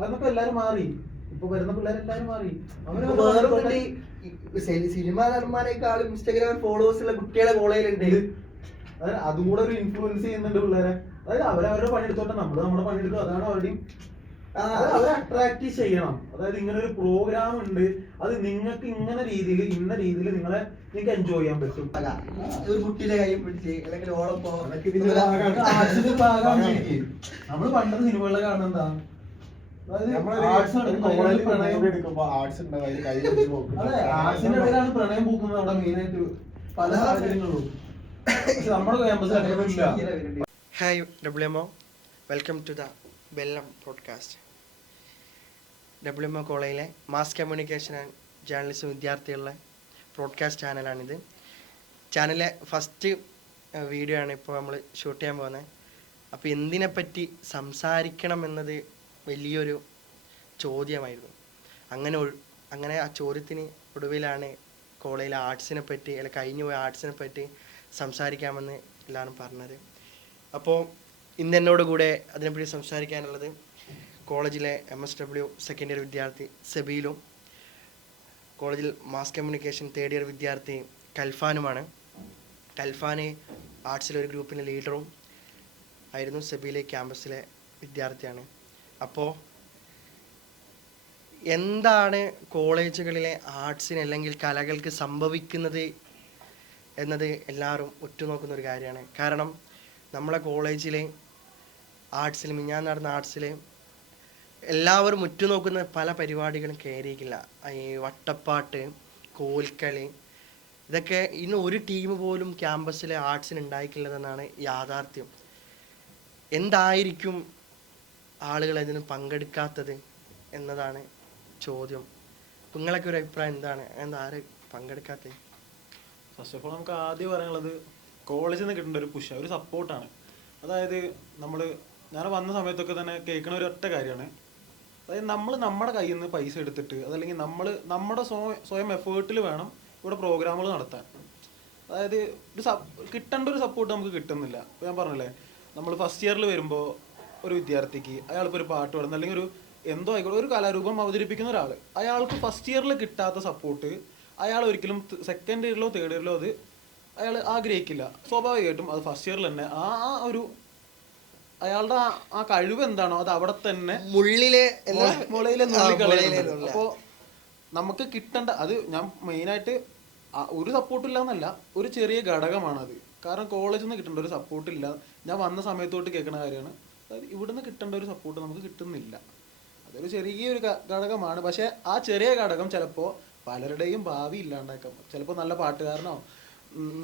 അതൊക്കെ എല്ലാരും മാറി. ഇപ്പൊ വരുന്ന പിള്ളേരെല്ലാരും മാറി. സിനിമാ നടന്മാരെക്കാളും ഇൻസ്റ്റാഗ്രാമിൽ ഫോളോവേഴ്സ് ഉള്ള കുട്ടികളെ കോളേജിലുണ്ട്. അതായത് അതും കൂടെ ഒരു ഇൻഫ്ലുവൻസ് ചെയ്യുന്നുണ്ട് പിള്ളേരെ. അതായത് അവരവരുടെ പണിയെടുത്തോട്ടെ, നമ്മള് നമ്മുടെ പണിയെടുക്കും. അതാണ് അവരുടെയും അവരെ അട്രാക്ട് ചെയ്യണം. അതായത് ഇങ്ങനെ ഒരു പ്രോഗ്രാം ഉണ്ട്, അത് നിങ്ങൾക്ക് ഇന്ന രീതിയിൽ നിങ്ങൾക്ക് എൻജോയ് ചെയ്യാൻ പറ്റും. ഒരു കുട്ടിയുടെ കൈ പിടിച്ച് അല്ലെങ്കിൽ ഓളപ്പോ നമ്മള് പണ്ടത്തെ സിനിമകളിലെ കാണുന്ന ആർട്സിനിടയിലാണ് പ്രണയം പൂക്കുന്നത് അവിടെ മെയിനായിട്ട് പല സാഹചര്യങ്ങളും. നമ്മുടെ ക്യാമ്പസിൽ hi WMO, welcome to the ബെല്ലം പോഡ്കാസ്റ്റ്. WMO കോളേജിലെ മാസ് കമ്മ്യൂണിക്കേഷൻ ആൻഡ് ജേർണലിസം വിദ്യാർത്ഥികളുടെ പോഡ്കാസ്റ്റ് ചാനലാണിത്. ചാനലിലെ ഫസ്റ്റ് വീഡിയോ ആണ് ഇപ്പോൾ നമ്മൾ ഷൂട്ട് ചെയ്യാൻ പോകുന്നത്. അപ്പോൾ എന്തിനെപ്പറ്റി സംസാരിക്കണം എന്നത് വലിയൊരു ചോദ്യമായിരുന്നു. അങ്ങനെ ആ ചോദ്യത്തിന് ഒടുവിലാണ് കോളേജിലെ ആർട്സിനെ പറ്റി, അല്ല കഴിഞ്ഞു പോയ ആർട്സിനെ പറ്റി സംസാരിക്കാമെന്ന് എല്ലാവരും പറഞ്ഞത്. അപ്പോൾ ഇന്ന് എന്നോട് കൂടെ അതിനെപ്പറ്റി സംസാരിക്കാനുള്ളത് കോളേജിലെ MSW സെക്കൻഡ് ഇയർ വിദ്യാർത്ഥി സെബീലും കോളേജിൽ മാസ് കമ്മ്യൂണിക്കേഷൻ തേർഡ് ഇയർ വിദ്യാർത്ഥി കൽഫാനുമാണ്. കൽഫാന് ആർട്സിലെ ഒരു ഗ്രൂപ്പിൻ്റെ ലീഡറും ആയിരുന്നു. സെബീലെ ക്യാമ്പസിലെ വിദ്യാർത്ഥിയാണ്. അപ്പോൾ എന്താണ് കോളേജുകളിലെ ആർട്സിന് അല്ലെങ്കിൽ കലകൾക്ക് സംഭവിക്കുന്നത് എന്നത് എല്ലാവരും ഉറ്റുനോക്കുന്ന ഒരു കാര്യമാണ്. കാരണം നമ്മളെ കോളേജിലെ ആർട്സിൽ മിഞ്ഞാന്ന് നടന്ന ആർട്സിൽ എല്ലാവരും ഉറ്റുനോക്കുന്ന പല പരിപാടികളും കയറിയിട്ടില്ല. ഈ വട്ടപ്പാട്ട്, കോൽക്കളി, ഇതൊക്കെ ഇന്ന് ഒരു ടീം പോലും ക്യാമ്പസിലെ ആർട്സിന് ഉണ്ടായിട്ടില്ലെന്നാണ് യാഥാർത്ഥ്യം. എന്തായിരിക്കും ആളുകൾ അതിന് പങ്കെടുക്കാത്തത് എന്നതാണ് ചോദ്യം. നിങ്ങളൊക്കെ ഒരു അഭിപ്രായം എന്താണ്? ആര് പങ്കെടുക്കാത്തത്? ഫസ്റ്റ് ഓഫ് ഓൾ നമുക്ക് ആദ്യം പറയാനുള്ളത് കോളേജിൽ നിന്ന് കിട്ടേണ്ട ഒരു പുഷ്, ഒരു സപ്പോർട്ടാണ്. അതായത് ഞാൻ വന്ന സമയത്തൊക്കെ തന്നെ കേൾക്കണ ഒരു ഒറ്റ കാര്യമാണ്. അതായത് നമ്മുടെ കയ്യിൽ നിന്ന് പൈസ എടുത്തിട്ട് അതല്ലെങ്കിൽ നമ്മുടെ സ്വയം എഫേർട്ടിൽ വേണം ഇവിടെ പ്രോഗ്രാമുകൾ നടത്താൻ. അതായത് കിട്ടേണ്ട ഒരു സപ്പോർട്ട് നമുക്ക് കിട്ടുന്നില്ല. ഇപ്പോൾ ഞാൻ പറഞ്ഞല്ലേ, നമ്മൾ ഫസ്റ്റ് ഇയറിൽ വരുമ്പോൾ ഒരു വിദ്യാർത്ഥിക്ക് അയാളിപ്പോൾ ഒരു പാട്ട് പാടുന്ന അല്ലെങ്കിൽ ഒരു എന്തോ ആയിക്കോട്ടെ ഒരു കലാരൂപം അവതരിപ്പിക്കുന്ന ഒരാൾ, അയാൾക്ക് ഫസ്റ്റ് ഇയറിൽ കിട്ടാത്ത സപ്പോർട്ട് അയാൾ ഒരിക്കലും സെക്കൻഡ് ഇയറിലോ തേർഡ് ഇയറിലോ അത് അയാൾ ആഗ്രഹിക്കില്ല. സ്വാഭാവികമായിട്ടും അത് ഫസ്റ്റ് ഇയറിൽ തന്നെ ഒരു അയാളുടെ ആ കഴിവ് എന്താണോ അത് അവിടെ തന്നെ മുളയിലെ നുള്ളിക്കളയുന്നുണ്ട്. അപ്പോൾ നമുക്ക് കിട്ടേണ്ട അത് ഞാൻ മെയിനായിട്ട് ഒരു സപ്പോർട്ടില്ല എന്നല്ല, ഒരു ചെറിയ ഘടകമാണത്. കാരണം കോളേജിൽ നിന്ന് കിട്ടേണ്ട ഒരു സപ്പോർട്ടില്ല. ഞാൻ വന്ന സമയത്തോട്ട് കേൾക്കുന്ന കാര്യമാണ്. അതായത് ഇവിടുന്ന് കിട്ടേണ്ട ഒരു സപ്പോർട്ട് നമുക്ക് കിട്ടുന്നില്ല. അതൊരു ചെറിയൊരു ഘടകമാണ്. പക്ഷെ ആ ചെറിയ ഘടകം ചിലപ്പോൾ പലരുടെയും ഭാവി ഇല്ലാണ്ടാക്കാം. ചിലപ്പോൾ നല്ല പാട്ടുകാരനോ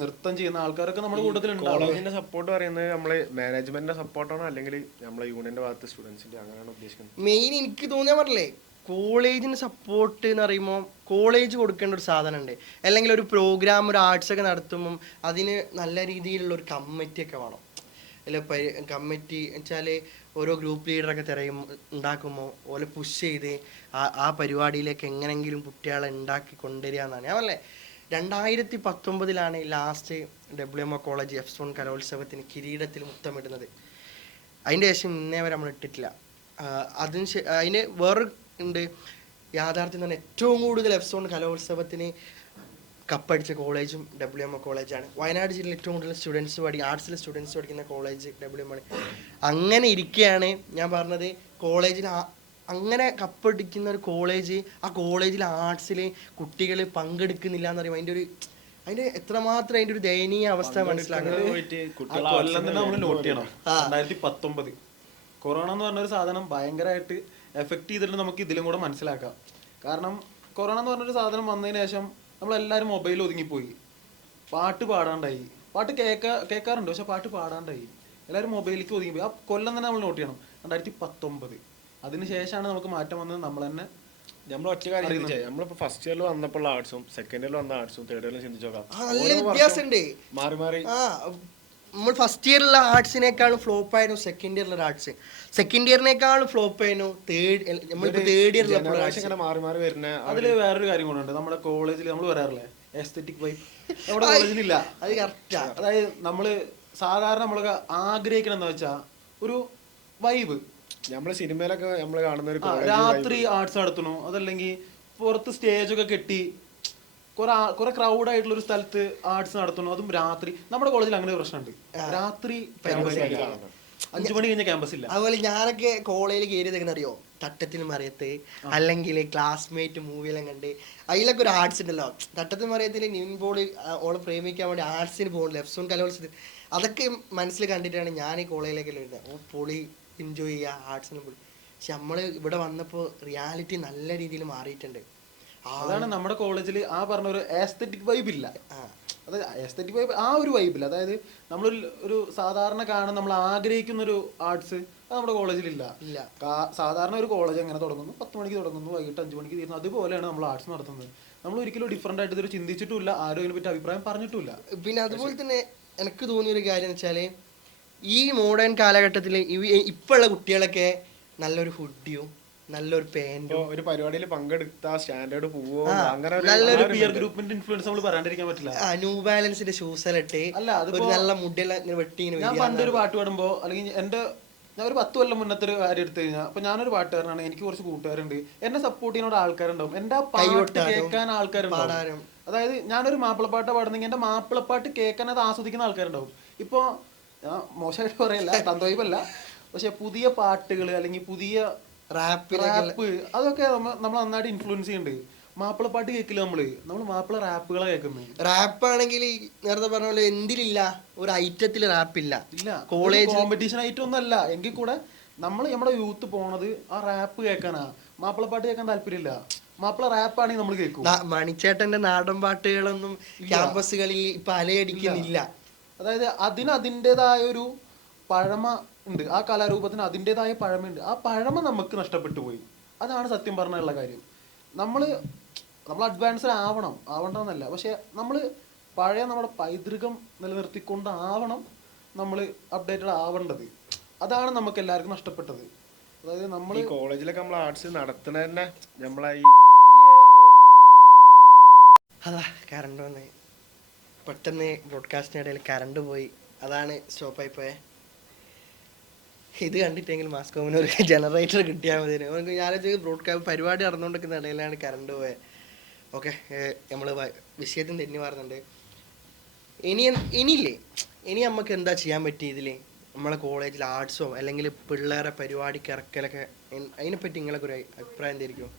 നൃത്തം ചെയ്യുന്ന ആൾക്കാരൊക്കെ നമ്മുടെ കൂട്ടത്തിലുണ്ടാവും. കോളേജിന്റെ സപ്പോർട്ട് പറയുന്നത് നമ്മള് മാനേജ്മെന്റിന്റെ സപ്പോർട്ടാണോ അല്ലെങ്കിൽ നമ്മളെ യൂണിയന്റെ ഭാഗത്ത് സ്റ്റുഡൻസിന്റെ, അങ്ങനെയാണ് ഉദ്ദേശിക്കുന്നത്? മെയിൻ എനിക്ക് തോന്നിയാൽ പറഞ്ഞില്ലേ, കോളേജിന് സപ്പോർട്ട് എന്ന് പറയുമ്പോൾ കോളേജ് കൊടുക്കേണ്ട ഒരു സാധനം ഉണ്ട്. അല്ലെങ്കിൽ ഒരു പ്രോഗ്രാം, ഒരു ആർട്സ് ഒക്കെ നടത്തുമ്പം അതിന് നല്ല രീതിയിലുള്ള ഒരു കമ്മിറ്റിയൊക്കെ വേണം. അല്ല കമ്മിറ്റി വെച്ചാൽ ഓരോ ഗ്രൂപ്പ് ലീഡറൊക്കെ ഉണ്ടാക്കുമ്പോൾ ഓലെ പുഷ് ചെയ്ത് ആ പരിപാടിയിലേക്ക് എങ്ങനെയെങ്കിലും കുട്ടികളെ ഉണ്ടാക്കി കൊണ്ടുവരിക എന്നാണ്. ഞാൻ പറഞ്ഞേ 2019 ലാസ്റ്റ് WMO കോളേജ് F1 കലോത്സവത്തിന് കിരീടത്തിൽ മുത്തമിടുന്നത്. അതിൻ്റെ ശേഷം ഇന്നേ വരെ നമ്മൾ ഇട്ടിട്ടില്ല. അതിന് വേറെ ഉണ്ട് യാഥാർത്ഥ്യം തന്നെ. ഏറ്റവും കൂടുതൽ F1 കലോത്സവത്തിന് കപ്പടിച്ച കോളേജും WMO കോളേജാണ്. വയനാട് ജില്ലയിൽ ഏറ്റവും കൂടുതൽ ആർട്സിലെ സ്റ്റുഡൻസ് പഠിക്കുന്ന കോളേജ് WMO. അങ്ങനെ ഇരിക്കുകയാണ് ഞാൻ പറഞ്ഞത്, കോളേജിൽ അങ്ങനെ കപ്പടിക്കുന്ന ഒരു കോളേജ്, ആ കോളേജിൽ ആർട്സിൽ കുട്ടികൾ പങ്കെടുക്കുന്നില്ല എന്ന് പറയുമ്പോൾ അതിൻ്റെ എത്രമാത്രം അതിൻ്റെ ഒരു ദയനീയ അവസ്ഥ മനസ്സിലാക്കുന്നത്. നമ്മൾ നോട്ട് ചെയ്യണം. 2019 കൊറോണ എന്ന് പറഞ്ഞൊരു സാധനം ഭയങ്കരമായിട്ട് എഫക്ട് ചെയ്തിട്ട് നമുക്ക് ഇതിലും കൂടെ മനസ്സിലാക്കാം. കാരണം കൊറോണ എന്ന് പറഞ്ഞൊരു സാധനം വന്നതിന് ശേഷം നമ്മളെല്ലാവരും മൊബൈലിൽ ഒതുങ്ങിപ്പോയി. പാട്ട് പാടാണ്ടായി. പാട്ട് കേൾക്കാറുണ്ട്, പക്ഷെ പാട്ട് പാടാണ്ടായി. എല്ലാവരും മൊബൈലിലേക്ക് ഒതുങ്ങിപ്പോയി. ആ കൊല്ലം തന്നെ നമ്മൾ നോട്ട് ചെയ്യണം, 2019. അതിനുശേഷമാണ് നമുക്ക് മാറ്റം വന്നത്. നമ്മൾ തന്നെ നമ്മൾ ഒറ്റ കാര്യം നമ്മളിപ്പോ ഫസ്റ്റ് ഇയറിൽ വന്നപ്പോൾ ആർട്സും സെക്കൻഡ് ഇയറിൽ വന്ന ആർട്സും തേർഡ് ഇയറിലും ചിന്തിച്ചു നോക്കാം, നല്ല വ്യത്യാസമുണ്ട്. മാറി നമ്മൾ ഫസ്റ്റ് ഇയറിലുള്ള ആർട്സിനേക്കാളും ഫ്ലോപ്പ് ആയിരുന്നു സെക്കൻഡ് ഇയറിലുള്ള ആർട്സ്. സെക്കൻഡ് ഇയറിനേക്കാളും ഫ്ലോപ്പ് ആയിരുന്നു നമ്മളിപ്പോ തേർഡ് ഇയറിൽ മാറി വരുന്ന. അതിൽ വേറൊരു കാര്യം കൊണ്ടുണ്ട്. നമ്മുടെ കോളേജിൽ നമ്മൾ പറയാറില്ലേ എസ്തെറ്റിക് വൈബ്, നമ്മുടെ കോളേജിലില്ല. അത് കറക്റ്റാ. അതായത് നമ്മള് സാധാരണ നമ്മളൊക്കെ ആഗ്രഹിക്കണം എന്ന് വെച്ചാൽ ഒരു വൈബ്, നമ്മള് സിനിമയിലൊക്കെ നമ്മള് കാണുന്ന ഒരു രാത്രി ആർട്സ് നടത്തണു, അതല്ലെങ്കിൽ പുറത്ത് സ്റ്റേജൊക്കെ കെട്ടി കുറെ ക്രൗഡ് ആയിട്ടുള്ള ഒരു സ്ഥലത്ത് ആർട്സ് നടത്തണു, അതും രാത്രി. നമ്മുടെ കോളേജിൽ അങ്ങനെ ഒരു പ്രശ്നമുണ്ട്, രാത്രി 5 മണി കഴിഞ്ഞ ക്യാമ്പസ് ഇല്ല. അതുപോലെ ഞാനൊക്കെ കോളേജിൽ കയറിയത് എങ്ങനെ അറിയോ, തട്ടത്തിന് മറിയത്ത് അല്ലെങ്കിൽ ക്ലാസ്മേറ്റ് മൂവിയെല്ലാം കണ്ട് അതിലൊക്കെ ഒരു ആർട്സ് ഉണ്ടല്ലോ. തട്ടത്തിന് മറിയത്തിൽ നിൻപോള് ഓളെ പ്രേമിക്കാൻ വേണ്ടി ആർട്സിന് പോകും, ലെഫ്റ്റ് കലോത്സവത്തിൽ. അതൊക്കെ മനസ്സിൽ കണ്ടിട്ടാണ് ഞാൻ ഈ കോളേജിലേക്ക് വരുന്നത്. പൊളി എൻജോയ് ചെയ്യുക, ആർട്സിന് പൊളി. പക്ഷെ നമ്മൾ ഇവിടെ വന്നപ്പോൾ റിയാലിറ്റി നല്ല രീതിയിൽ മാറിയിട്ടുണ്ട്. അതാണ് നമ്മുടെ കോളേജിൽ ആ പറഞ്ഞ ഒരു ആസ്തെറ്റിക് വൈബ് ഇല്ല. അതായത് ആസ്തെറ്റിക് വൈബ് ആ ഒരു വൈബില്ല. അതായത് നമ്മളൊരു സാധാരണ കാണാൻ നമ്മൾ ആഗ്രഹിക്കുന്ന ഒരു ആർട്സ് അത് നമ്മുടെ കോളേജിലില്ല. സാധാരണ ഒരു കോളേജ് എങ്ങനെ തുടങ്ങുന്നു, 10 മണിക്ക് തുടങ്ങുന്നു, വൈകിട്ട് 5 മണിക്ക് തീരുന്നു, അതുപോലെയാണ് നമ്മൾ ആർട്സ് നടത്തുന്നത്. നമ്മൾ ഒരിക്കലും ഡിഫറെന്റ് ആയിട്ട് ഇതൊരു ചിന്തിച്ചിട്ടില്ല, ആരും അതിനെ പറ്റി അഭിപ്രായം പറഞ്ഞിട്ടില്ല. പിന്നെ അതുപോലെ തന്നെ എനിക്ക് തോന്നിയൊരു കാര്യം എന്ന് വെച്ചാൽ ഈ മോഡേൺ കാലഘട്ടത്തിൽ ഇപ്പോഴുള്ള കുട്ടികളൊക്കെ നല്ലൊരു ഹുഡിയും നല്ലൊരു പാന്റും ഒരു പരിപാടിയിൽ പങ്കെടുത്ത സ്റ്റാൻഡേർഡ് പോവോ, അങ്ങനെ നല്ലൊരു പിയർ ഗ്രൂപ്പിന്റെ ഇൻഫ്ലുവൻസ് നമ്മൾ പറയാണ്ടിരിക്കാൻ പറ്റില്ല. ന്യൂ ബാലൻസിന്റെ ഷൂസ് എല്ലാം ഇട്ട് ഒരു നല്ല മുടിയെല്ലാം ഇങ്ങനെ വെട്ടി. ഞാൻ പണ്ടൊരു പാട്ട് പാടുമ്പോ, അല്ലെങ്കിൽ ഞാൻ ഒരു 10 കൊല്ലം മുന്നത്തെ ഒരു കാര്യം എടുത്തു കഴിഞ്ഞാൽ, അപ്പൊ ഞാനൊരു പാട്ടുകാരനാണ്, എനിക്ക് കുറച്ച് കൂട്ടുകാരുണ്ട്, എന്നെ സപ്പോർട്ട് ചെയ്യുന്ന ആൾക്കാരുണ്ടാവും, എന്റെ പാട്ട് കേൾക്കാൻ ആൾക്കാരുണ്ടാവും. അതായത് ഞാനൊരു മാപ്പിളപ്പാട്ട് പാടുന്നെങ്കിൽ എന്റെ മാപ്പിളപ്പാട്ട് കേൾക്കാൻ അത് ആസ്വദിക്കുന്ന ആൾക്കാരുണ്ടാവും. ഇപ്പൊ ഞാൻ മോശമായിട്ട് പറയല്ല, തന്തോയിപ്പല്ല, പക്ഷെ പുതിയ പാട്ടുകൾ അല്ലെങ്കിൽ പുതിയ റാപ്പ് അതൊക്കെ നമ്മൾ നന്നായിട്ട് ഇൻഫ്ലുവൻസ് ചെയ്യുന്നുണ്ട്. മാപ്പിളപ്പാട്ട് കേൾക്കില്ല, നമ്മൾ മാപ്പിള റാപ്പുകളെ കേൾക്കുന്നത്. റാപ്പ് ആണെങ്കിൽ നേരത്തെ പറഞ്ഞ പോലെ എന്തിലില്ല, ഒരു ഐറ്റത്തിൽ റാപ്പ് ഇല്ല. കോളേജ് കോമ്പറ്റീഷൻ ഐറ്റം ഒന്നല്ല എങ്കിൽ കൂടെ നമ്മുടെ യൂത്ത് പോണത് ആ റാപ്പ് കേൾക്കാനാ. മാപ്പിളപ്പാട്ട് കേൾക്കാൻ താല്പര്യമില്ല, മാപ്പിള റാപ്പ് ആണെങ്കിൽ നമ്മൾ കേൾക്കും. മണിച്ചേട്ടന്റെ നാടൻ പാട്ടുകളൊന്നും ക്യാമ്പസുകളിൽ ഇപ്പൊ അലയടിക്കുന്നില്ല. അതായത് അതിൻ്റെതായ ഒരു പഴമ ഉണ്ട്, ആ കലാരൂപത്തിന് അതിൻ്റെതായ പഴമയുണ്ട്. ആ പഴമ നമുക്ക് നഷ്ടപ്പെട്ടു പോയി. അതാണ് സത്യം പറഞ്ഞുള്ള കാര്യം. നമ്മൾ അഡ്വാൻസ്ഡ് ആവണ്ടെന്നല്ല, പക്ഷെ നമ്മൾ പഴയ നമ്മുടെ പൈതൃകം നിലനിർത്തിക്കൊണ്ടാവണം നമ്മൾ അപ്ഡേറ്റഡ് ആവേണ്ടത്. അതാണ് നമുക്ക് എല്ലാവർക്കും നഷ്ടപ്പെട്ടത്. അതായത് നമ്മൾ കോളേജിലൊക്കെ നമ്മൾ ആർട്സ് നടത്തുന്ന തന്നെ നമ്മളെ അതാ കറണ്ട് വന്ന് പെട്ടെന്ന് ബ്രോഡ്കാസ്റ്റിനിടയിൽ കറണ്ട് പോയി, അതാണ് സ്റ്റോപ്പായി പോയെ. ഇത് കണ്ടിട്ടെങ്കിലും മാസ്കോമിന് ഒരു ജനറേറ്റർ കിട്ടിയാൽ മതി. നമുക്ക് ഞാനത് ബ്രോഡ്കാസ്റ്റ് പരിപാടി നടന്നുകൊണ്ടിരിക്കുന്ന ഇടയിലാണ് കറണ്ട് പോയത്. ഓക്കെ, നമ്മൾ വിഷയത്തിന് തെന്നി പറയുന്നുണ്ട്. ഇനി നമുക്ക് എന്താ ചെയ്യാൻ പറ്റി ഇതിൽ? നമ്മളെ കോളേജിൽ ആർട്സോ അല്ലെങ്കിൽ പിള്ളേരെ പരിപാടിക്ക് ഇറക്കലൊക്കെ, അതിനെപ്പറ്റി നിങ്ങളൊക്കെ ഒരു അഭിപ്രായം എന്തായിരിക്കും?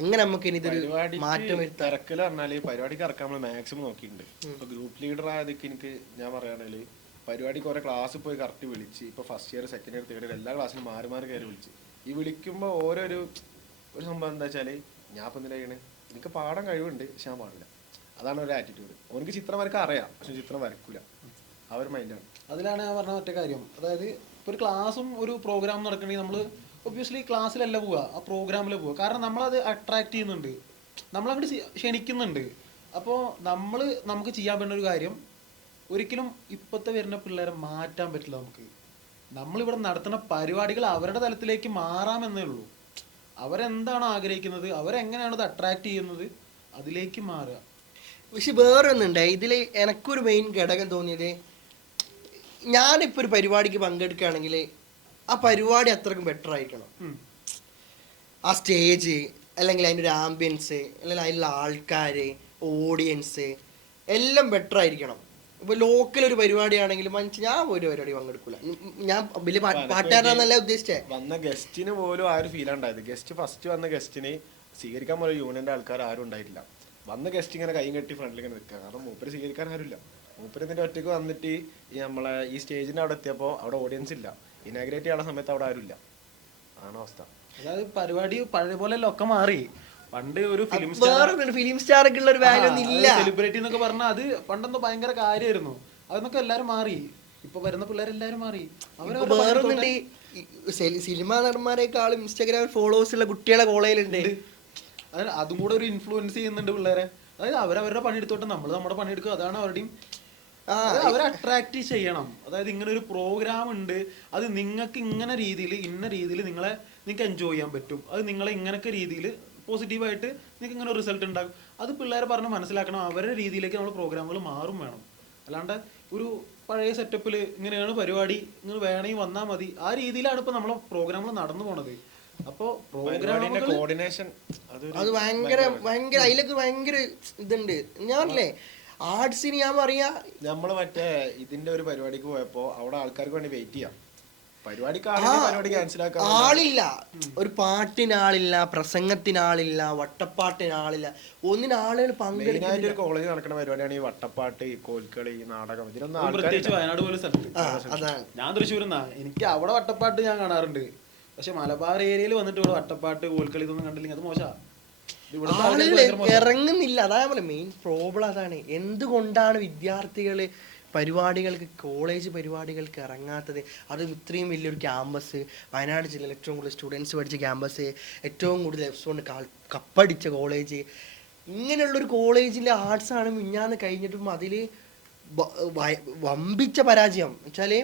എങ്ങനെ നമുക്ക് ഇനി ഇതൊരു മാറ്റം വരുത്താം? ഇറക്കൽ പറഞ്ഞാല് പരിപാടിക്ക് ഇറക്കാൻ നമ്മൾ മാക്സിമം നോക്കിയിട്ടുണ്ട്. ഇപ്പൊ ഗ്രൂപ്പ് ലീഡർ ആയതൊക്കെ എനിക്ക് ഞാൻ പറയുകയാണെങ്കിൽ പരിപാടിക്ക് ഓരോ ക്ലാസ്സിൽ പോയി കറക്റ്റ് വിളിച്ച്, ഇപ്പോൾ first year, second year, third year എല്ലാ ക്ലാസ്സിലും മാറി കയറി വിളിച്ച് ഈ വിളിക്കുമ്പോൾ ഒരു സംഭവം എന്താ വെച്ചാൽ, ഞാൻ ഇപ്പം എന്തിനാ ചെയ്യണേ, എനിക്ക് പാടാൻ കഴിവുണ്ട് പക്ഷെ ഞാൻ പാടില്ല. അതാണ് ഒരു ആറ്റിറ്റ്യൂഡ്. ഓനക്ക് ചിത്രം വരക്കാൻ അറിയാം പക്ഷെ ചിത്രം വരക്കൂല, ആ ഒരു മൈൻഡാണ്. അതിലാണ് ഞാൻ പറഞ്ഞ മറ്റേ കാര്യം. അതായത് ഇപ്പോൾ ഒരു ക്ലാസ്സും ഒരു പ്രോഗ്രാം നടക്കണമെങ്കിൽ നമ്മൾ ഒബ്വിയസ്ലി ക്ലാസ്സിലല്ല പോവുക, ആ പ്രോഗ്രാമിൽ പോവുക. കാരണം നമ്മളത് അട്രാക്ട് ചെയ്യുന്നുണ്ട്, നമ്മളങ്ങോട്ട് ക്ഷണിക്കുന്നുണ്ട്. അപ്പോൾ നമുക്ക് ചെയ്യാൻ പറ്റുന്ന ഒരു കാര്യം, ഒരിക്കലും ഇപ്പോഴത്തെ വരുന്ന പിള്ളേരെ മാറ്റാൻ പറ്റില്ല നമുക്ക്. നമ്മളിവിടെ നടത്തുന്ന പരിപാടികൾ അവരുടെ തലത്തിലേക്ക് മാറാമെന്നേ ഉള്ളൂ. അവരെന്താണോ ആഗ്രഹിക്കുന്നത്, അവരെങ്ങനെയാണോ അത് അട്രാക്ട് ചെയ്യുന്നത്, അതിലേക്ക് മാറുക. പക്ഷെ വേറൊന്നുണ്ട് ഇതിൽ എനിക്കൊരു മെയിൻ ഘടകം തോന്നിയത്, ഞാനിപ്പോൾ ഒരു പരിപാടിക്ക് പങ്കെടുക്കുകയാണെങ്കിൽ ആ പരിപാടി അത്രക്കും ബെറ്റർ ആയിരിക്കണം. ആ സ്റ്റേജ് അല്ലെങ്കിൽ അതിൻ്റെ ഒരു ആംബിയൻസ് അല്ലെങ്കിൽ അതിലുള്ള ആൾക്കാർ, ഓഡിയൻസ് എല്ലാം ബെറ്റർ ആയിരിക്കണം. ഇപ്പോൾ ലോക്കൽ ഒരു പരിപാടിയാണെങ്കിലും ഞാൻ ഒരു പരിപാടി പങ്കെടുക്കില്ല. ഞാൻ വലിയ പാട്ടുകാരനല്ല ഉദ്ദേശിച്ചേ, വന്ന ഗസ്റ്റിന് പോലും ആ ഒരു ഫീലാണ് ഉണ്ടായത്. ഫസ്റ്റ് വന്ന ഗസ്റ്റിന് സ്വീകരിക്കാൻ പോലും യൂണിയൻ്റെ ആൾക്കാർ ആരും ഉണ്ടായിട്ടില്ല. വന്ന ഗസ്റ്റ് ഇങ്ങനെ കൈ കെട്ടി ഫ്രണ്ടിൽ ഇങ്ങനെ നിൽക്കുക, കാരണം മൂപ്പര് സ്വീകരിക്കാൻ ആരുമില്ല. മൂപ്പര് ഇതിൻ്റെ ഒറ്റയ്ക്ക് വന്നിട്ട് നമ്മളെ ഈ സ്റ്റേജിൻ്റെ അവിടെ എത്തിയപ്പോൾ അവിടെ ഓഡിയൻസ് ഇല്ല. ഇനാഗ്രേറ്റ് ചെയ്യുന്ന സമയത്ത് അവിടെ ആരുമില്ല. അതാണ് അവസ്ഥ. അതായത് പരിപാടി പഴയ പോലെ ഒക്കെ മാറി. പണ്ട് ഒരു ഫിലിം സ്റ്റാറൊക്കെ ഉള്ള ഒരു വാല്യൂ ഒന്നും ഇല്ല. സെലിബ്രിറ്റി എന്നൊക്കെ പറഞ്ഞാൽ അത് പണ്ടെന്തോ ഭയങ്കര കാര്യമായിരുന്നു. അതൊക്കെ എല്ലാരും മാറി. ഇപ്പൊ വരുന്ന പിള്ളേരെല്ലാരും മാറി. വേറൊന്നുണ്ട്, സിനിമാ നടന്മാരെക്കാളും ഇൻസ്റ്റാഗ്രാമിൽ ഫോളോവേഴ്സ് ഉള്ള കുട്ടികളെ കോളേജിലുണ്ട്. അതും കൂടെ ഒരു ഇൻഫ്ലുവൻസ് ചെയ്യുന്നുണ്ട് പിള്ളേരെ. അതായത് അവരവരുടെ പണിയെടുത്തോട്ടെ, നമ്മൾ നമ്മുടെ പണിയെടുക്കുക. അതാണ് അവരുടെയും. അവരെ അട്രാക്ട് ചെയ്യണം. അതായത് ഇങ്ങനെ ഒരു പ്രോഗ്രാം ഉണ്ട്, അത് നിങ്ങൾക്ക് ഇന്ന രീതിയിൽ നിങ്ങൾക്ക് എൻജോയ് ചെയ്യാൻ പറ്റും, അത് നിങ്ങളെ ഇങ്ങനൊക്കെ രീതിയിൽ പോസിറ്റീവായിട്ട് നിങ്ങൾക്ക് ഇങ്ങനെ ഒരു റിസൾട്ട് ഉണ്ടാകും. അത് പിള്ളേരെ പറഞ്ഞ് മനസ്സിലാക്കണം. അവരുടെ രീതിയിലേക്ക് നമ്മൾ പ്രോഗ്രാമുകൾ മാറും വേണം. അല്ലാണ്ട് പഴയ സെറ്റപ്പിൽ ഇങ്ങനെയാണ് പരിപാടി, നിങ്ങൾ വേണമെങ്കിൽ വന്നാൽ മതി, ആ രീതിയിലാണ് ഇപ്പൊ നമ്മളെ പ്രോഗ്രാമുകൾ നടന്നു പോണത്. അപ്പോ പരിപാടിന്റെ കോർഡിനേഷൻ അത് ഭയങ്കര ഭയങ്കര അതിലൊക്കെ ഭയങ്കര ഇതുണ്ട്. ഞാൻ പറഞ്ഞില്ലേ ആർട്സിന് ഞാൻ പറയാ, നമ്മള് മറ്റേ ഇതിന്റെ ഒരു പരിപാടിക്ക് പോയപ്പോ അവിടെ ആൾക്കാർക്ക് വേണ്ടി വെയിറ്റ് ചെയ്യാം, പരിപാടി ക്യാൻസൽ ആക്കാൻ ആളില്ല, ഒരു പാട്ടിനാളില്ല, പ്രസംഗത്തിനാളില്ല, വട്ടപ്പാട്ടിനാളില്ല, ഒന്നിനാളുകൾ പങ്കെടുക്കുന്ന കോളേജ് നടക്കുന്ന പരിപാടിയാണ് ഈ വട്ടപ്പാട്ട്, കോൽക്കളി, നാടകം, ഇതിനൊന്നും പ്രത്യേകിച്ച് വയനാട് പോലെ സ്ഥലത്ത്. അതാണ്. ഞാൻ തൃശ്ശൂരിന്നാ, എനിക്ക് അവിടെ വട്ടപ്പാട്ട് ഞാൻ കാണാറുണ്ട്, പക്ഷെ മലബാർ ഏരിയയിൽ വന്നിട്ട് ഇവിടെ വട്ടപ്പാട്ട്, കോൽക്കളി ഇതൊന്നും കണ്ടില്ലെങ്കിൽ അത് മോശം. ആളുകൾ ഇറങ്ങുന്നില്ല, അതായത് മെയിൻ പ്രോബ്ലം അതാണ്. എന്തുകൊണ്ടാണ് വിദ്യാർത്ഥികള് പരിപാടികൾക്ക്, കോളേജ് പരിപാടികൾക്ക് ഇറങ്ങാത്തത്? അത് ഇത്രയും വലിയൊരു ക്യാമ്പസ്, വയനാട് ജില്ലയിൽ ഏറ്റവും കൂടുതൽ സ്റ്റുഡൻസ് പഠിച്ച ക്യാമ്പസ്, ഏറ്റവും കൂടുതൽ എഫ്സോൺ കപ്പടിച്ച കോളേജ്, ഇങ്ങനെയുള്ളൊരു കോളേജിലെ ആർട്സാണ് മിഞ്ഞാന്ന് കഴിഞ്ഞിട്ടും അതിൽ വമ്പിച്ച പരാജയം. വെച്ചാല്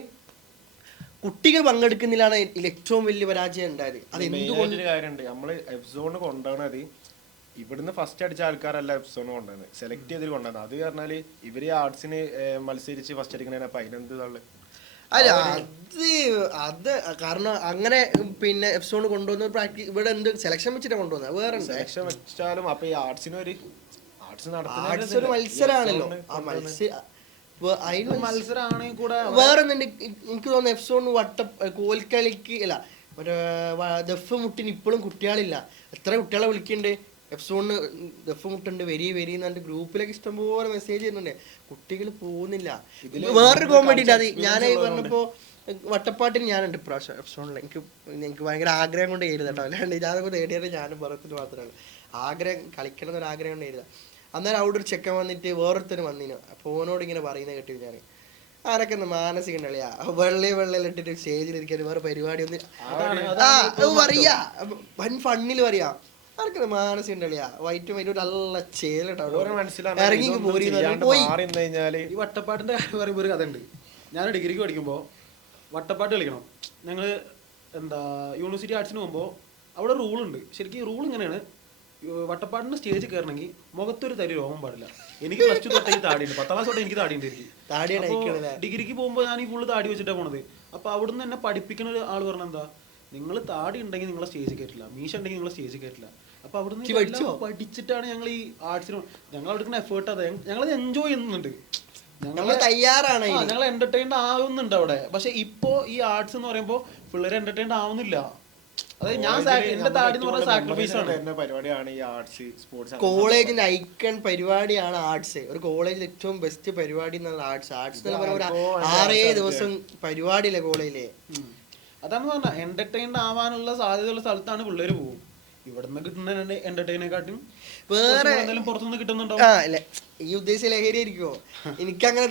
കുട്ടികൾ പങ്കെടുക്കുന്നില്ലാണ് ഇതിൽ ഏറ്റവും വലിയ പരാജയം ഉണ്ടായത്. അത് എന്തുകൊണ്ട് കാര്യമുണ്ട്, നമ്മള് എഫ്സോണ് കൊണ്ടുപോകണത് ഇവിടുന്ന് ഫസ്റ്റ് അടിച്ച ആൾക്കാരല്ല എഫ്സോണ് കൊണ്ടുവന്നത്, സെലക്ട് ചെയ്തിട്ട് കൊണ്ടുവന്നത്. അത് പറഞ്ഞാല് ഇവര് ആർട്സിന് മത്സരിച്ച് ഫസ്റ്റ് അടിക്കണ പതിനെന്ത് തള്ളു. അല്ല അത് കാരണം അങ്ങനെ പിന്നെ എഫ്സോൺ കൊണ്ടുവന്ന പ്രാക്ടീസ് ഇവിടെ എന്ത് സെലക്ഷൻ വെച്ചിട്ട് കൊണ്ടുവന്നത് വേറെ സെലക്ഷൻ വെച്ചാലും അപ്പൊ ഈ ആർട്സിന് ഒരു ആർട്സ് ഒരു മത്സരമാണല്ലോ. ആ മത്സരമാണെങ്കിൽ കൂടെ വേറൊന്നുണ്ട് എനിക്ക് തോന്നുന്നു എഫ്സോൺ കോൽക്കളിക്ക് അല്ല മറ്റേ ദഫ് മുട്ടിന് ഇപ്പോഴും കുട്ടികളില്ല. എത്ര കുട്ടികളെ വിളിക്കുന്നുണ്ട് എഫ്സോണിന് ദഫ് മുട്ടുണ്ട് വരി വരി എന്ന് പറഞ്ഞിട്ട് ഗ്രൂപ്പിലൊക്കെ ഇഷ്ടംപോലെ മെസ്സേജ് ചെയ്യുന്നുണ്ട്, കുട്ടികൾ പോകുന്നില്ല. വേറൊരു കോമഡി ഉണ്ട്, അത് ഞാൻ പറഞ്ഞപ്പോ വട്ടപ്പാട്ടിന് ഞാനുണ്ട് ഇപ്രാവശ്യം എഫ്സോണിൽ. എനിക്ക് ഭയങ്കര ആഗ്രഹം കൊണ്ട് എഴുതാം കേട്ടോ, അല്ലാണ്ട് ഞാനൊക്കെ നേടിയത് ഞാനും പുറത്തിന് മാത്രമാണ്. ആഗ്രഹം കളിക്കണം എന്നൊരു ആഗ്രഹം കൊണ്ട് എഴുതാം. അന്നേരം അവിടെ ഒരു ചെക്കൻ വന്നിട്ട് വേറൊരുത്തരും വന്നിനു, ഫോനോട് ഇങ്ങനെ പറയുന്നത് കേട്ടു ഞാൻ, ആരൊക്കെ ഒന്ന് മാനസിക ഉണ്ടല്ലയാ വെള്ളയിലിട്ടിട്ട് സ്റ്റേജിലിരിക്കാൻ വേറെ പരിപാടി ഒന്നും പറയാ വൻ ഫണ്ണിൽ പറയാ, ആർക്കും മാനസിക ഉണ്ടല്ലയാ വൈറ്റും വൈറ്റും നല്ല ചേലിട്ടാവും പോയി. ഈ വട്ടപ്പാട്ടിന്റെ കാര്യം പറയുമ്പോൾ ഒരു കഥ ഉണ്ട്. ഞാൻ ഡിഗ്രിക്ക് പഠിക്കുമ്പോൾ വട്ടപ്പാട്ട് കളിക്കണം. ഞങ്ങൾ യൂണിവേഴ്സിറ്റി ആർട്സിന് പോകുമ്പോൾ അവിടെ റൂളുണ്ട്. ശരിക്കും ഈ റൂൾ ഇങ്ങനെയാണ്, വട്ടപ്പാട്ടിന്റെ സ്റ്റേജിൽ കയറണമെങ്കിൽ മുഖത്തൊരു തരി രോമം പാടില്ല. എനിക്ക് പ്ലസ് ടു തൊട്ടേ താടിയുണ്ട്, 10ാം ക്ലാസ് തൊട്ടേ എനിക്ക് താടിയുണ്ട്. ഡിഗ്രിക്ക് പോകുമ്പോൾ ഞാൻ ഈ ഫുള്ള് താടി വെച്ചിട്ടാണ് പോണത്. അപ്പൊ അവിടുന്ന് എന്നെ പഠിപ്പിക്കുന്ന ഒരു ആൾ പറഞ്ഞ എന്താ, നിങ്ങൾ താടി ഉണ്ടെങ്കിൽ നിങ്ങളെ സ്റ്റേജിൽ കയറ്റില്ല, മീശ ഉണ്ടെങ്കിൽ നിങ്ങളെ സ്റ്റേജിൽ കയറ്റില്ല. അപ്പൊ അവിടുന്ന് പഠിച്ചിട്ടാണ് ഞങ്ങൾ ഈ ആർട്സിന് ഞങ്ങൾ എടുക്കുന്ന എഫേർട്ട്. അതെ, ഞങ്ങളത് എൻജോയ് ചെയ്യുന്നുണ്ട്, ഞങ്ങൾ തയ്യാറാണ്, ഞങ്ങൾ എന്റർടൈൻഡ് ആവുന്നുണ്ട് അവിടെ. പക്ഷെ ഇപ്പോ ഈ ആർട്സ് എന്ന് പറയുമ്പോൾ പിള്ളേർ എന്റർടൈൻഡ് ആവുന്നില്ല. കോളേജിന്റെ ഐക്കൺ പരിപാടിയാണ് ആർട്സ്. ഒരു കോളേജിൽ ഏറ്റവും ബെസ്റ്റ് പരിപാടി എന്നുള്ള ആർട്സ്. ആർട്സ് എന്ന് പറയുമ്പോൾ 6 ദിവസം പരിപാടിയില്ലേ കോളേജിലെ. അതാണ് പറഞ്ഞ എന്റർടൈൻഡ് ആവാനുള്ള സാധ്യതയുള്ള സ്ഥലത്താണ് പിള്ളേര് പോകും. ഇവിടുന്ന് കിട്ടുന്ന എന്റർടൈനെക്കാട്ടും വേറെ പുറത്തുനിന്ന് കിട്ടുന്നുണ്ടോ? ഈ ഉദ്ദേശിച്ച ലഹരി ആയിരിക്കുമോ? എനിക്കും അങ്ങനെ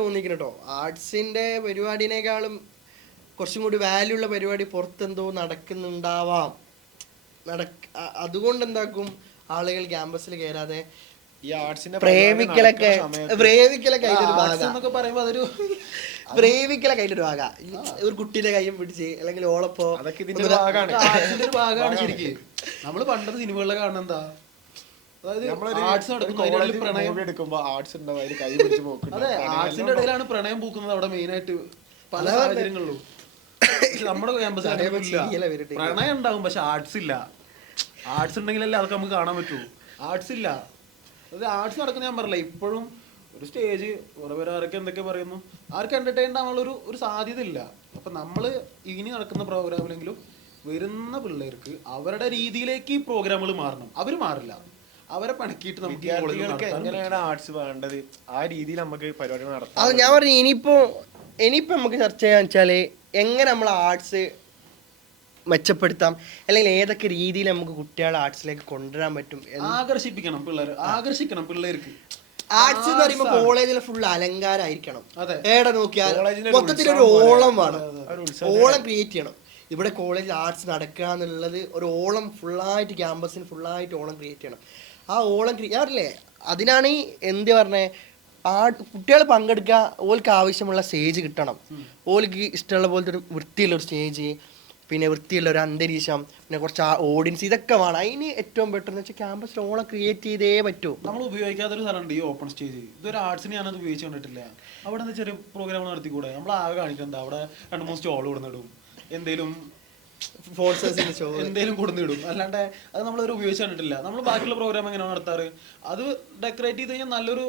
തോന്നിക്കണം കേട്ടോ. ആർട്സിന്റെ പരിപാടിനേക്കാളും കുറച്ചും കൂടി വാല്യൂ ഉള്ള പരിപാടി പുറത്തെന്തോ നടക്കുന്നുണ്ടാവാം. അതുകൊണ്ട് എന്താക്കും ആളുകൾ ക്യാമ്പസിൽ കയറാതെ പ്രേമിക്കലൊക്കെ അതിലൊരു ഭാഗ ഒരു കുട്ടീന്റെ കയ്യും പിടിച്ച് അല്ലെങ്കിൽ ഓളപ്പോ ഭാഗമാണ്. ശരിക്കും നമ്മള് പണ്ടത്തെ സിനിമകളിലെ കാണുന്ന എന്താ, അതായത് ആർട്സിന്റെ ഇടയിലാണ് പ്രണയം പൂക്കുന്നത് അവിടെ മെയിൻ ആയിട്ട് പല സാഹചര്യങ്ങളിലും. നമ്മുടെ ക്യാമ്പസിൽ പ്രണയം ഉണ്ടാവും, പക്ഷെ ആർട്സ് ഇല്ല. ആർട്സ് ഉണ്ടെങ്കിലല്ലേ അതൊക്കെ നമുക്ക് കാണാൻ പറ്റൂ. ആർട്സ് ഇല്ല. അതായത് ആർട്സ് നടക്കുന്ന ഞാൻ പറഞ്ഞില്ല, ഇപ്പോഴും ഒരു സ്റ്റേജ് കുറെ പേര് ആരൊക്കെ എന്തൊക്കെ പറയുന്നു, ആർക്കും എന്റർടൈൻഡ് ആവാനുള്ള ഒരു സാധ്യത ഇല്ല. അപ്പൊ നമ്മള് ഇനി നടക്കുന്ന പ്രോഗ്രാമിലെങ്കിലും വരുന്ന പിള്ളേർക്ക് അവരുടെ രീതിയിലേക്ക് ഈ പ്രോഗ്രാമുകൾ മാറണം. അവര് മാറില്ല, അവരെ പണക്കിയിട്ട് നമുക്ക് എങ്ങനെയാണ് ആർട്സ് വേണ്ടത് ആ രീതിയിൽ നമുക്ക് പരിപാടി നടത്താം. അത് ഞാൻ പറഞ്ഞു. ഇനിയിപ്പോ നമുക്ക് ചർച്ച ചെയ്യാന്ന് വെച്ചാല് എങ്ങനെ നമ്മൾ ആർട്സ് മെച്ചപ്പെടുത്താം, അല്ലെങ്കിൽ ഏതൊക്കെ രീതിയിൽ നമുക്ക് കുട്ടികളെ ആർട്സിലേക്ക് കൊണ്ടുവരാൻ പറ്റും. ആകർഷിക്കണം പിള്ളേർക്ക്. ആർട്സ് എന്ന് പറയുമ്പോൾ കോളേജിൽ ഫുൾ അലങ്കാരമായിരിക്കണം. ഏടെ നോക്കിയാൽ മൊത്തത്തിലൊരു ഓളം വേണം, ഓളം ക്രിയേറ്റ് ചെയ്യണം. ഇവിടെ കോളേജിൽ ആർട്സ് നടക്കുക എന്നുള്ളത് ഒരു ഓളം ഫുള്ളായിട്ട്, ക്യാമ്പസിന് ഫുള്ളായിട്ട് ഓളം ക്രിയേറ്റ് ചെയ്യണം. ആ ഓളം ക്രിയേറ്റ് അതിനാണ് ഈ എന്ത് പറഞ്ഞേ, കുട്ടികൾ പങ്കെടുക്കുക, ഓൾക്ക് ആവശ്യമുള്ള സ്റ്റേജ് കിട്ടണം, ഓൾക്ക് ഇഷ്ടമുള്ള പോലത്തെ ഒരു വൃത്തിയുള്ള ഒരു സ്റ്റേജ്, പിന്നെ വൃത്തിയുള്ള ഒരു അന്തരീക്ഷം, പിന്നെ കുറച്ച് ഓഡിയൻസ്, ഇതൊക്കെ വേണം. അതിന് ഏറ്റവും ബെറ്റർ എന്ന് വെച്ചാൽ ക്യാമ്പസിൽ ഓളം ക്രിയേറ്റ് ചെയ്തേ പറ്റൂ. നമ്മൾ ഉപയോഗിക്കാത്തൊരു സ്ഥലമുണ്ട് ഈ ഓപ്പൺ സ്റ്റേജ്. ഇതൊരു ആർട്സിന് ഞാനത് ഉപയോഗിച്ച് കണ്ടിട്ടില്ല. അവിടെ എന്താ ചെറിയ പ്രോഗ്രാം നടത്തിക്കൂടെ? നമ്മൾ ആകെ കാണിക്കുന്നത് അവിടെ 2-3 സ്റ്റോൾ കൊടുന്നിടും, എന്തേലും ഫോഴ്സേഴ്സിന്റെ ഷോ എന്തേലും കൊടുന്നിടും. അല്ലാണ്ട് അത് നമ്മളൊരു ഉപയോഗിച്ച് കണ്ടിട്ടില്ല. നമ്മൾ ബാക്കിയുള്ള പ്രോഗ്രാം എങ്ങനെയാണ് നടത്താറ്? അത് ഡെക്കറേറ്റ് ചെയ്ത് കഴിഞ്ഞാൽ നല്ലൊരു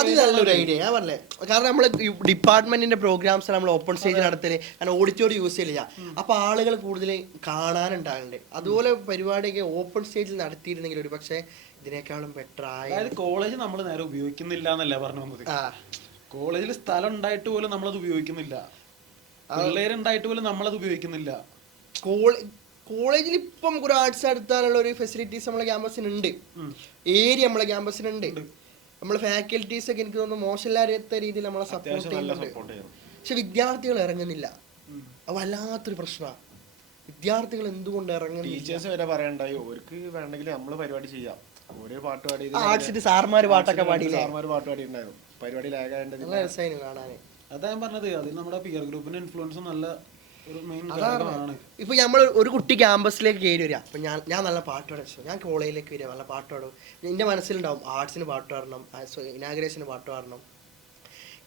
അത് നല്ലൊരു ഐഡിയ ഞാൻ പറഞ്ഞേ. കാരണം നമ്മൾ ഡിപ്പാർട്ട്മെന്റിന്റെ പ്രോഗ്രാംസ് നമ്മൾ ഓപ്പൺ സ്റ്റേജ് നടത്തല്, കാരണം ഓഡിറ്റോറിയം യൂസ് ചെയ്യില്ല, അപ്പൊ ആളുകൾ കൂടുതൽ കാണാനുണ്ടാകണ്ടേ. അതുപോലെ പരിപാടിയൊക്കെ ഓപ്പൺ സ്റ്റേജിൽ നടത്തിയിരുന്നെങ്കിൽ ഒരു പക്ഷേ ഇതിനേക്കാളും ബെറ്റർ ആയ. അതായത് കോളേജ് നമ്മൾ നേരെ ഉപയോഗിക്കുന്നില്ല എന്നല്ല പറഞ്ഞു വന്നത്. കോളേജിൽ സ്ഥലം ഉണ്ടായിട്ട് പോലും നമ്മളത് ഉപയോഗിക്കുന്നില്ല, പിള്ളേരുണ്ടായിട്ട് പോലും നമ്മളത് ഉപയോഗിക്കുന്നില്ല. കോളേജിൽ ഇപ്പം ഒരു ആർട്സ് നടത്താനുള്ള ഒരു ഫെസിലിറ്റീസ് നമ്മളെ ക്യാമ്പസിനുണ്ട്, ഏരിയ നമ്മളെ ക്യാമ്പസിനുണ്ട്. നമ്മളെ ഫാക്കൽറ്റീസ് ഒക്കെ എനിക്ക് തോന്നുന്നു മോശമില്ലാത്ത രീതിയിൽ നമ്മളെ സപ്പോർട്ട് ചെയ്യുന്നുണ്ട്. പക്ഷെ വിദ്യാർത്ഥികൾ ഇറങ്ങുന്നില്ല, അത് വല്ലാത്തൊരു പ്രശ്നമാണ്. വിദ്യാർത്ഥികൾ എന്തുകൊണ്ട് ഇറങ്ങുന്നില്ല? ടീച്ചേഴ്സ് വരെ പറയണ്ടായി അവർക്ക് വേണ്ടെങ്കിൽ നമ്മള് പരിപാടി ചെയ്യാം. ഒരു പാട്ട് പാടി ആർട്സിന്റെ സാർമാര് പാട്ടൊക്കെ പാടിയില്ലേ? സാർമാര് പാട്ട് പാടി ഉണ്ടായിരുന്നു. പരിപാടി ലാഗായിട്ട് നല്ല രസമായിരുന്നു കാണാന്. അതാ ഞാൻ പറഞ്ഞത്, അതിൽ നമ്മുടെ പിയർ ഗ്രൂപ്പിന്റെ ഇൻഫ്ലുവൻസ് നല്ല ഒരു മെയിൻ ഘടകമാണ്. ഇപ്പൊ നമ്മൾ ഒരു കുട്ടി ക്യാമ്പസിലേക്ക് കയറി വരിക, അപ്പൊ ഞാൻ നല്ല പാട്ട് പാടാൻ ഇഷ്ടം, ഞാൻ കോളേജിലേക്ക് വരിക നല്ല പാട്ട് പാടും, എൻ്റെ മനസ്സിലുണ്ടാവും ആർട്സിന് പാട്ട് പാടണം, ഇനാഗ്രേഷന് പാട്ട് പാടണം.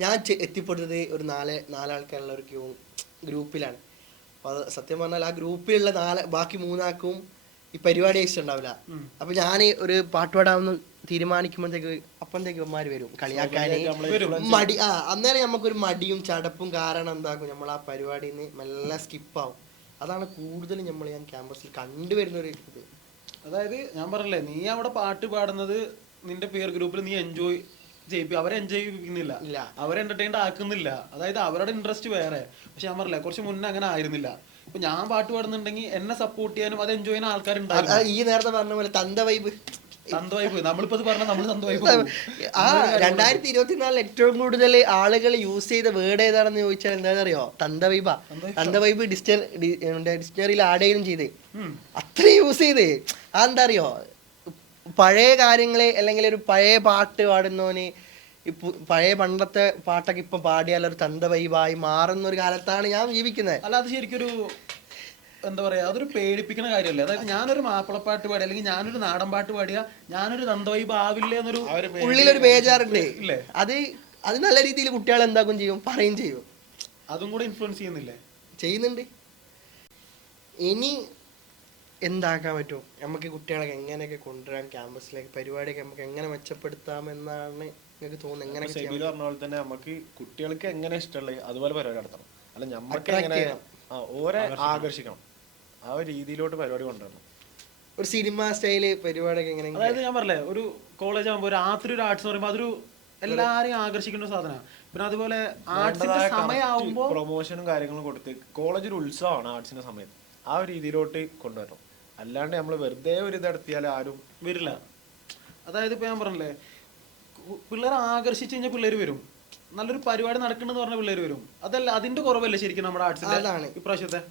ഞാൻ എത്തിപ്പെടുന്നത് ഒരു നാലാൾക്കാരുള്ള ഒരു ഗ്രൂപ്പിലാണ്. അപ്പൊ അത് സത്യം പറഞ്ഞാൽ ആ ഗ്രൂപ്പിലുള്ള ബാക്കി 3 ആൾക്കും ഈ പരിപാടി ഇഷ്ടമുണ്ടാവില്ല. അപ്പൊ ഞാൻ ഒരു പാട്ട് പാടാമെന്ന് തീരുമാനിക്കുമ്പോഴത്തേക്ക് അപ്പത്തേക്ക് ഇവന്മാര് വരും കളിയാക്കാന്, മടി. അന്നേരം നമുക്കൊരു മടിയും ചടപ്പും കാരണം എന്താക്കും, നമ്മൾ ആ പരിപാടിയിൽ നിന്ന് മെല്ലെ സ്കിപ്പാവും. അതാണ് കൂടുതലും ഞാൻ ക്യാമ്പസിൽ കണ്ടുവരുന്ന ഒരു ഇത്. അതായത് ഞാൻ പറഞ്ഞില്ലേ, നീ അവിടെ പാട്ട് പാടുന്നത് നിന്റെ പിയർ ഗ്രൂപ്പിൽ നീ എൻജോയ് അവരെ എൻജോയ് ചെയ്യിപ്പിക്കുന്നില്ല, അവരെ എന്റർടൈൻഡ് ആക്കുന്നില്ല. അതായത് അവരുടെ ഇൻട്രസ്റ്റ് വേറെ. പക്ഷെ ഞാൻ പറഞ്ഞില്ലേ, കുറച്ച് മുന്നേ അങ്ങനെ ആയിരുന്നില്ല. ഇപ്പൊ ഞാൻ പാട്ട് പാടുന്നുണ്ടെങ്കിൽ എന്നെ സപ്പോർട്ട് ചെയ്യാനും അത് എൻജോയ് ചെയ്യുന്ന ആൾക്കാരുണ്ടാവും. ഈ നേരത്തെ പറഞ്ഞ പോലെ തന്ത വൈബ് നമ്മളിപ്പോ പറഞ്ഞാൽ നമ്മൾ തന്ത വൈബ്. 2024 ഏറ്റവും കൂടുതൽ ആളുകൾ യൂസ് ചെയ്ത വേർഡ് ഏതാണെന്ന് ചോദിച്ചാൽ എന്താണെന്ന് അറിയോ? തന്ത വൈബാ. തന്ത വൈബ് ഡിക്ഷണറിയിൽ ആഡ് ചെയ്യുകയും ചെയ്തേ, അത്ര യൂസ് ചെയ്തേ. അതെന്താ അറിയോ, പഴയ കാര്യങ്ങളെ അല്ലെങ്കിൽ ഒരു പഴയ പാട്ട് പാടുന്നവന് പഴയ പണ്ടത്തെ പാട്ടൊക്കെ ഇപ്പൊ പാടിയാൽ ഒരു തന്ത വൈബായി മാറുന്ന ഒരു കാലത്താണ് ഞാൻ ജീവിക്കുന്നത്. അല്ല, അത് ശരിക്കൊരു എന്താ പറയാ, അതൊരു പേടിപ്പിക്കുന്ന കാര്യമല്ലേ. അതായത് ഞാനൊരു മാപ്പിളപ്പാട്ട് പാടി അല്ലെങ്കിൽ ഞാനൊരു നാടൻ പാട്ട് പാടിയാ ഞാനൊരു തന്ത വൈബ് ആവില്ലേ എന്നൊരു ഉള്ളിലൊരു ബേജാറുണ്ട്. അത് നല്ല രീതിയിൽ കുട്ടികൾ എന്താക്കും ചെയ്യും, പറയും ചെയ്യും. അതും കൂടെ ഇൻഫ്ലുവൻസ് ചെയ്യുന്നുണ്ട്. ഇനി എന്താക്കാൻ പറ്റും നമുക്ക് കുട്ടികളെ എങ്ങനെയൊക്കെ കൊണ്ടുവരാൻ ക്യാമ്പസിലേക്ക്, പരിപാടിയൊക്കെ നമുക്ക് എങ്ങനെ മെച്ചപ്പെടുത്താമെന്നാണ് നിങ്ങൾക്ക് തോന്നുന്നത്? എങ്ങനെ പറഞ്ഞ പോലെ തന്നെ നമുക്ക് കുട്ടികൾക്ക് എങ്ങനെ ഇഷ്ടമുള്ളത് അതുപോലെ പരിപാടി നടത്തണം. അല്ല നമുക്ക് എങ്ങനെ ഓരെ ആകർഷിക്കണം, ആ ഒരു രീതിയിലോട്ട് പരിപാടി കൊണ്ടുവരണം. ഒരു സിനിമ സ്റ്റൈല് പരിപാടിയൊക്കെ എങ്ങനെ? അതായത് ഞാൻ പറഞ്ഞേ, ഒരു കോളേജ് ആകുമ്പോൾ രാത്രി ഒരു ആർട്സ് എന്ന് പറയുമ്പോൾ അതൊരു എല്ലാരെയും ആകർഷിക്കുന്ന ഒരു സാധനമാണ്. പിന്നെ അതുപോലെ ആർട്സിന്റെ സമയമാകുമ്പോൾ പ്രൊമോഷനും കാര്യങ്ങളും കൊടുത്ത് കോളേജ് ഒരു ഉത്സവമാണ് ആർട്സിന്റെ സമയത്ത്, ആ ഒരു രീതിയിലോട്ട് കൊണ്ടുവരണം. അല്ലാണ്ട് നമ്മൾ വെറുതെ ഒരു ഇത് നടത്തിയാൽ ആരും വരില്ല. അതായത് ഇപ്പൊ ഞാൻ പറഞ്ഞില്ലേ, പിള്ളേരെ ആകർഷിച്ചു കഴിഞ്ഞാൽ പിള്ളേർ വരും. നല്ലൊരു പരിപാടി നടക്കണമെന്ന് പറഞ്ഞ പിള്ളേർ വരും. അതല്ല, അതിന്റെ കുറവല്ലേ ശരിക്കും നമ്മുടെ ആർട്സിന്റെ ഇപ്രാവശ്യത്തെ?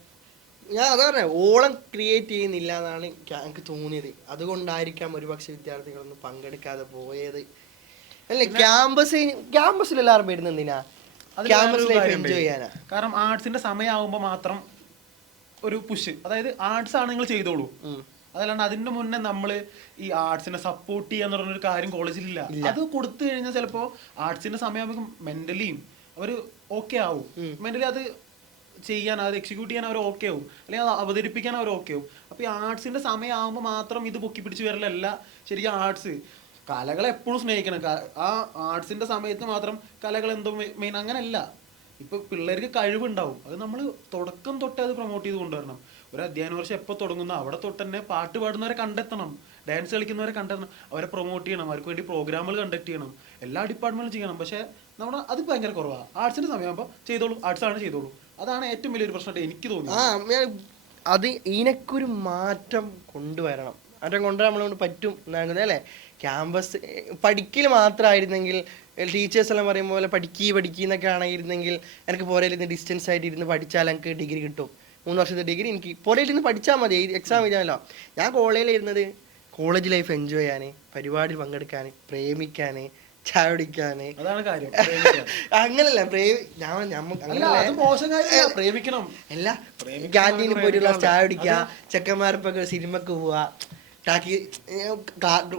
ഞാൻ അതാ പറഞ്ഞ ഓളം ക്രിയേറ്റ് ചെയ്യുന്നില്ല എന്നാണ് എനിക്ക് തോന്നിയത്. അതുകൊണ്ടായിരിക്കാം ഒരുപക്ഷെ വിദ്യാർത്ഥികളൊന്നും പങ്കെടുക്കാതെ പോയത്. അല്ലേ, ക്യാമ്പസിൽ എല്ലാവരും വരുന്ന എന്തിനാ? ക്യാമ്പസ് ലൈഫ് എൻജോയ് ചെയ്യാനാ. കാരണം ആർട്സിന്റെ സമയമാകുമ്പോ മാത്രം ഒരു പുഷ്. അതായത് ആർട്സ് ആണ് നിങ്ങൾ ചെയ്തോളൂ, അതല്ലാണ്ട് അതിന്റെ മുന്നേ നമ്മള് ഈ ആർട്സിനെ സപ്പോർട്ട് ചെയ്യാന്ന് പറഞ്ഞൊരു കാര്യം കോളേജിലില്ല. അത് കൊടുത്തു കഴിഞ്ഞാൽ ചിലപ്പോ ആർട്സിന്റെ സമയമാകുമ്പോൾ മെന്റലിയും അവര് ഓക്കെ ആവും. മെന്റലി അത് ചെയ്യാൻ, അത് എക്സിക്യൂട്ട് ചെയ്യാൻ അവർ ഓക്കെ ആവും, അല്ലെങ്കിൽ അത് അവതരിപ്പിക്കാൻ അവർ ഓക്കെ ആവും. അപ്പൊ ഈ ആർട്സിന്റെ സമയമാകുമ്പോൾ മാത്രം ഇത് പൊക്കി പിടിച്ച് വരലല്ല ശരിക്കും ആർട്സ്. കലകളെ എപ്പോഴും സ്നേഹിക്കണം. ആ ആർട്സിന്റെ സമയത്ത് മാത്രം കലകൾ എന്തോ മെയിൻ അങ്ങനെയല്ല. ഇപ്പൊ പിള്ളേർക്ക് കഴിവുണ്ടാവും, അത് നമ്മൾ തുടക്കം തൊട്ടേ അത് പ്രൊമോട്ട് ചെയ്ത് കൊണ്ടുവരണം. ഒരു അധ്യയന വർഷം എപ്പോൾ തുടങ്ങുന്നു അവിടെ തൊട്ട് തന്നെ പാട്ട് പാടുന്നവരെ കണ്ടെത്തണം, ഡാൻസ് കളിക്കുന്നവരെ കണ്ടെത്തണം, അവരെ പ്രൊമോട്ട് ചെയ്യണം, അവർക്ക് വേണ്ടി പ്രോഗ്രാമുകൾ കണ്ടക്ട് ചെയ്യണം, എല്ലാ ഡിപ്പാർട്ട്മെന്റും ചെയ്യണം. പക്ഷെ നമ്മുടെ അത് ഭയങ്കര കുറവാണ്. ആർട്സിന്റെ സമയമാകുമ്പോൾ ചെയ്തോളൂ, ആർട്സ് ആണ് ചെയ്തോളൂ. അതാണ് ഏറ്റവും വലിയൊരു പ്രശ്നമായിട്ട് എനിക്ക് തോന്നുന്നത്. അത് ഇതിനൊക്കെ ഒരു മാറ്റം കൊണ്ടുവരണം. മാറ്റം കൊണ്ടുവരാൻ നമ്മളെ പറ്റും എന്നാണ് അല്ലേ? ക്യാമ്പസ് പഠിക്കൽ മാത്രമായിരുന്നെങ്കിൽ, ടീച്ചേഴ്സ് എല്ലാം പറയുമ്പോൾ പോലെ പഠിക്കുന്നൊക്കെ ആണെങ്കിരുന്നെങ്കിൽ എനിക്ക് പോരയിലിരുന്ന് ഡിസ്റ്റൻസ് ആയിട്ട് ഇരുന്ന് പഠിച്ചാൽ എനിക്ക് ഡിഗ്രി കിട്ടും. 3 വർഷത്തെ ഡിഗ്രി എനിക്ക് പോരയിലിരുന്ന് പഠിച്ചാൽ മതി, എക്സാം എഴുതാമല്ലോ. ഞാൻ കോളേജിൽ ഇരുന്നത് കോളേജ് ലൈഫ് എൻജോയ് ചെയ്യാൻ, പരിപാടിയിൽ പങ്കെടുക്കാൻ, പ്രേമിക്കാൻ, ചായ കുടിക്കാന്. അതാണ് കാര്യം. അങ്ങനല്ല അത് മോശം കാര്യമല്ല, പ്രേമിക്കണം. എല്ലാ ക്യാൻറ്റീനിൽ പോയിട്ട് ഗ്ലാസ് ചായ കുടിക്കുക, ചെക്കന്മാരൊക്കെ സിനിമക്ക് പോവുക,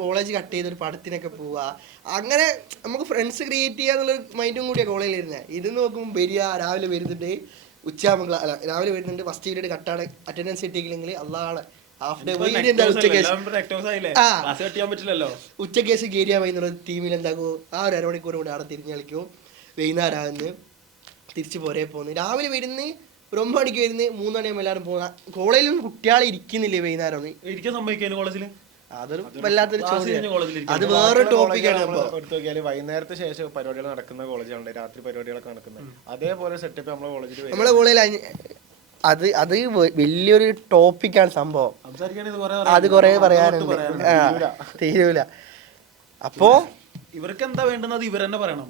കോളേജ് കട്ട് ചെയ്തൊരു പടത്തിനൊക്കെ പോവുക, അങ്ങനെ നമുക്ക് ഫ്രണ്ട്സ് ക്രിയേറ്റ് ചെയ്യാന്നുള്ളൊരു മൈൻഡും കൂടിയാണ് കോളേജിൽ ഇരുന്നത്. ഇത് നോക്കുമ്പോൾ വരിക, രാവിലെ വരുന്നുണ്ട്, ഉച്ചയാകുമ്പോൾ രാവിലെ വരുന്നുണ്ട്, ഫസ്റ്റ് പീരീഡ് കട്ടാണ്, അറ്റൻഡൻസ് കിട്ടിയില്ലെങ്കിൽ അള്ളാളെ ഹാഫ് ഡേ ഉച്ചക്കേസ് കയറിയാ വൈകുന്നേരം ടീമിൽ എന്താക്കും ആ ഒരു അരമണിക്കൂർ കൂടെ അവിടെ തിരിഞ്ഞ് കളിക്കും. വൈകുന്നേരം ആകുന്നു തിരിച്ച് പോരേ പോകുന്നു. രാവിലെ വരുന്ന് ഒരു 9 മണിക്ക് വരുന്ന് 3 മണിയാകുമ്പോൾ എല്ലാവരും പോകുന്ന കോളേജിലൊന്നും കുട്ടികളെ ഇരിക്കുന്നില്ലേ വൈകുന്നേരം ഇരിക്കാൻ സമ്മതിക്കാൻ കോളേജിൽ. അതൊരു വല്ലാത്തൊരു ചോദ്യം. അത് വേറെ ടോപ്പിക്കാണ്. വൈകുന്നേരത്തെ ശേഷം പരിപാടികൾ നടക്കുന്ന കോളേജാണ്, രാത്രി പരിപാടികളൊക്കെ നടക്കുന്നത്. അതേപോലെ സെറ്റപ്പ് നമ്മളെ കോളേജിൽ നമ്മളെ കോളേജിൽ അത് വലിയൊരു ടോപ്പിക്കാണ് സംഭവം. അത് കൊറേ പറയാനുണ്ട്, തീരൂല. അപ്പോ ഇവർക്ക് എന്താ വേണ്ടുന്നത് ഇവർ തന്നെ പറയണം,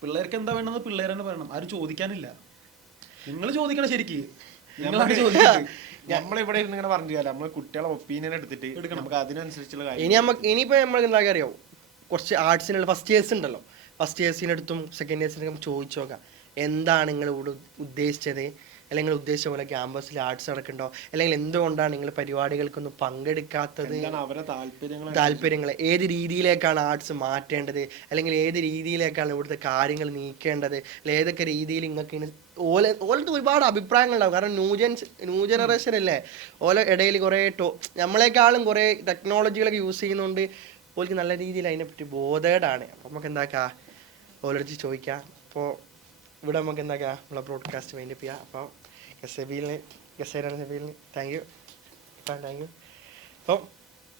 പിള്ളേർക്ക് എന്താ വേണ്ടുന്നത് പിള്ളേർ തന്നെ പറയണം. ആരും ചോദിക്കാനില്ല, നിങ്ങൾ ചോദിക്കണം. ശരിക്ക് നിങ്ങളാണ് ചോദിക്കുന്നത്. നമ്മളിവിടെ ഇരുന്ന് ഇങ്ങനെ പറഞ്ഞു നമ്മള് കുട്ടികളെ ഒപ്പീനിയൻ എടുത്തിട്ട് നമുക്ക് അതിനനുസരിച്ചുള്ള കാര്യം. ഇനിയിപ്പോ നമ്മൾക്ക് എന്താ അറിയോ, കുറച്ച് ആർട്സിനുള്ള ഫസ്റ്റ് ഇയേഴ്സ് ഉണ്ടല്ലോ, ഫസ്റ്റ് ഇയേഴ്സിനടുത്തും സെക്കൻഡ് ഇയേഴ്സിനും ചോദിച്ചു നോക്കാം എന്താണ് നിങ്ങൾ ഇവിടെ ഉദ്ദേശിച്ചത്, അല്ലെങ്കിൽ ഉദ്ദേശിച്ച പോലെ ക്യാമ്പസിൽ ആർട്സ് നടക്കണ്ടോ, അല്ലെങ്കിൽ എന്തുകൊണ്ടാണ് നിങ്ങൾ പരിപാടികൾക്കൊന്നും പങ്കെടുക്കാത്തത്, താല്പര്യങ്ങൾ ഏത് രീതിയിലേക്കാണ് ആർട്സ് മാറ്റേണ്ടത്, അല്ലെങ്കിൽ ഏത് രീതിയിലേക്കാണ് ഇവിടുത്തെ കാര്യങ്ങൾ നീക്കേണ്ടത്, ഏതൊക്കെ രീതിയിൽ നിങ്ങൾക്ക് ഓലത്ത് ഒരുപാട് അഭിപ്രായങ്ങളുണ്ടാവും. കാരണം ന്യൂ ജനറേഷൻ അല്ലേ, ഓല ഇടയിൽ കുറേ നമ്മളെക്കാളും കുറേ ടെക്നോളജികളൊക്കെ യൂസ് ചെയ്യുന്നതുകൊണ്ട് ഓൾക്ക് നല്ല രീതിയിൽ അതിനെപ്പറ്റി ബോധേഡാണ്. അപ്പം നമുക്ക് എന്താക്കാം ഓലടിച്ച് ചോദിക്കാം. അപ്പോൾ ഇവിടെ നമുക്ക് എന്താക്കാം നമ്മളെ ബ്രോഡ്കാസ്റ്റ് വൈൻഡപ്പ് ചെയ്യാം. അപ്പോൾ സബീലിന് താങ്ക് യു. അപ്പം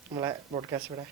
നമ്മളെ ബ്രോഡ്കാസ്റ്റ് ഇവിടെ